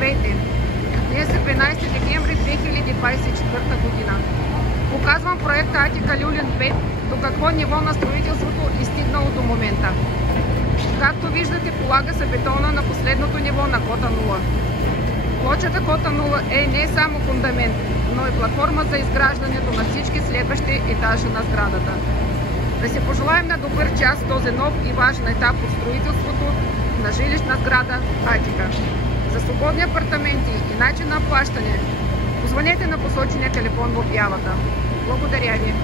Здравейте! Днес е 12 декември 2024 година. Показвам проекта Атика Люлин 5, до какво ниво на строителството е стигнало до момента. Както виждате, полага се бетона на последното ниво на кота 0. Плочата кота 0 е не само фундамент, но и платформа за изграждането на всички следващи етажи на сградата. Да си пожелаем на добър час този нов и важен етап от строителството на жилищна сграда Атика. За свободни апартаменти и начин на плащане позвонете на посочения телефон в обявата. Благодаря ви!